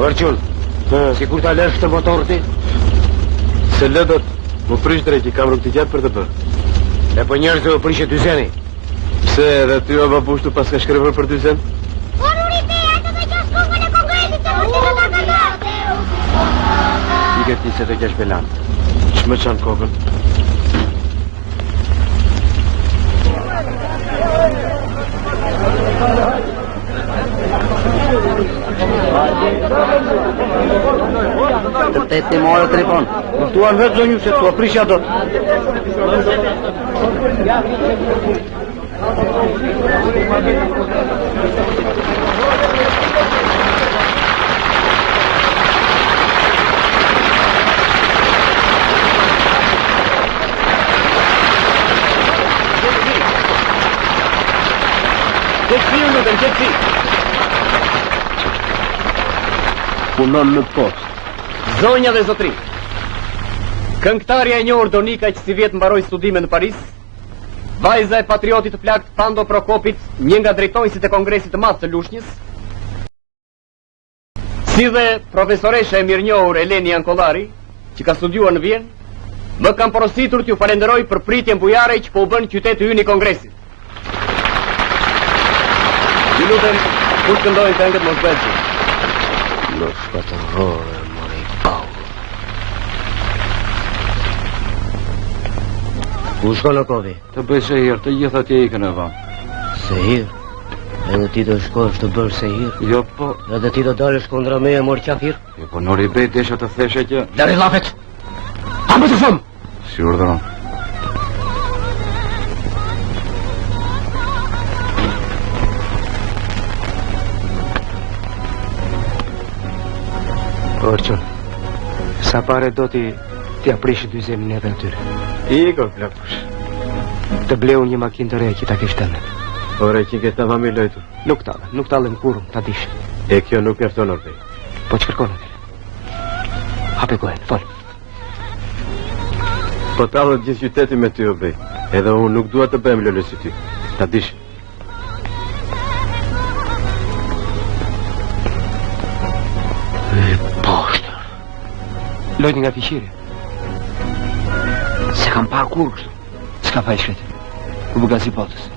Orçun, sikur ta lësh të motor ti? Se lëdot, më prish drejt, I kam rrugë të gjatë për të bërë. E po njerëzve u prishe dyzeni. Pse edhe ty o babushtu pas ka shkrever për dyzen? I këtë 26 belan. Shmë qanë kokën. Të tetë një morë të telefon. Mëftuan vetë zonju se të aprishja do. Punon në post. Zonja dhe zotri, këngëtarja e njohur Donika që si vjetë mbaroi studime në Paris, vajza e patriotit të plakt Pando Prokopit, një nga drejtonësit e Kongresit të Madh të Lushnjës, si dhe profesoresha e mirënjohur Eleni Ankollari, që ka studiuar në Vjenë, më kam porositur t'ju falenderoj për pritjen bujare që po u bën qyteti ynë I Kongresit. Ju lutem, kush këndojnë këngët mos bëhet. Në shpatërore, mori Paul. Ku shko në kovi? Të bëj se hirë, të gjitha tje ikën e vam. Se hirë? Edhe ti do shkosh të bërë se hirë? Jo, po... Edhe ti do dalësh kundra me e mor qafir? Jo, po nori bej desha të theshe që... Lari lafet! A më të shumë! Si urdhëron. Orçun, sa pare do ti aprish dyzem në edhe atyre? Iko, plakush. Të bleu një makinë të re që ta kesh tënë. Ore, që këtë të vami lojtu. Nuk talën kurëm, ta dish. E kjo nuk mjafton orbej. Po që kërkonë atyre? Hape kohen, fol. Po talët gjithë qyteti me ty orbej. Edhe unë nuk dua të bëjmë lëllë si ty. Ta dish. Lojti nga fishire. Se kam pa kur kështu. S'ka fa I shkretë. U bëga si potës.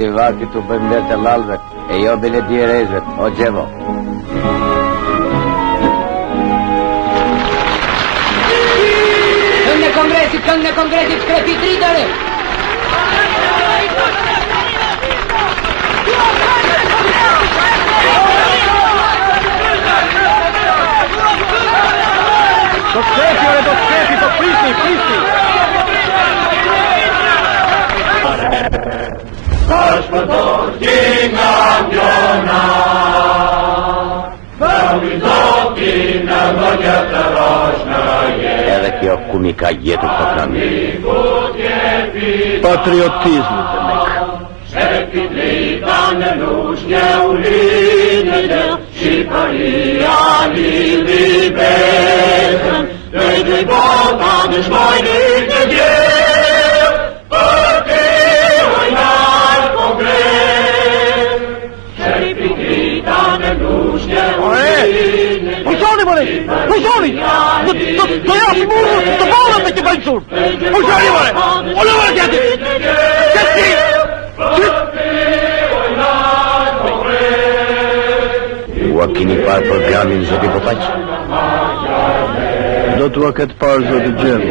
Ardhi vakti të bëjmë lërë të lalvet, e jo bile djerezet, o gjevo. Këngë në kongresit, krepi dritare! Do skrepi, po prisni! Edhe kjo kumi ka jetur të kanë. Patriotizmi të mek. Pushoni! Do japi murë të balat e që bëjnë sur! Pushoni, more! Ollë mërë kjati! Ua kini parë programin, zoti Popaq? Do t'ua këtë parë, zoti Gjevo.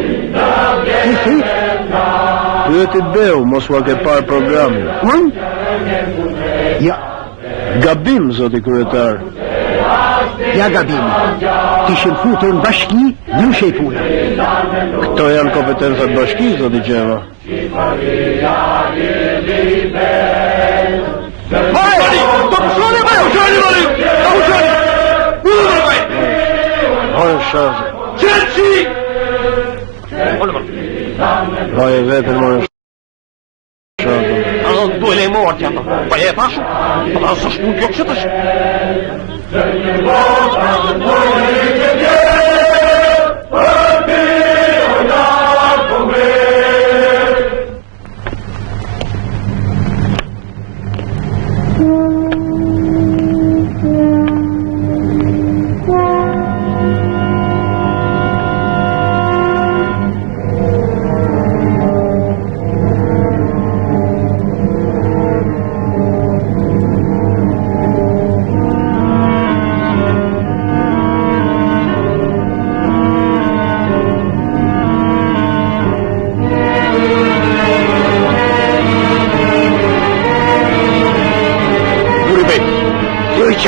Si? Pyetit Beu, mos ua këtë parë programin. Ja, Gabim, zoti kryetar. ja gabimi. T'ishin futur në bashki, ndryshe i puna. Këto janë kompetencat bashki, zoti Gjevo. Pushoni! Do pushoni, more! Hojë shazë. Qënësi! Hojë vetën, more shazë. Duele e morti ato. Pa e pashu? Pa së shpun kjo kështësh?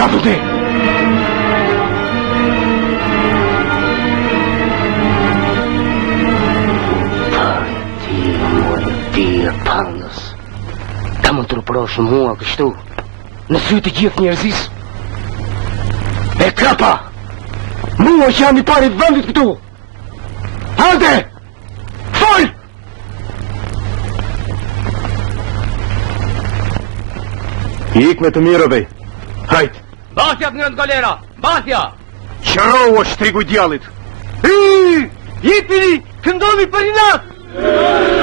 Qaputi! Ti e panës. Ta më të rëprosh mua kështu në sy të gjithë njerëzis. E kapa! Mua që jam i parit vëndit këtu! Hajde! Fol! Ik me të mirëve. Hajt! Basjat nga në galera! Basja! Qëro është trigu i djallit. Jepini! Këndoni për i natë!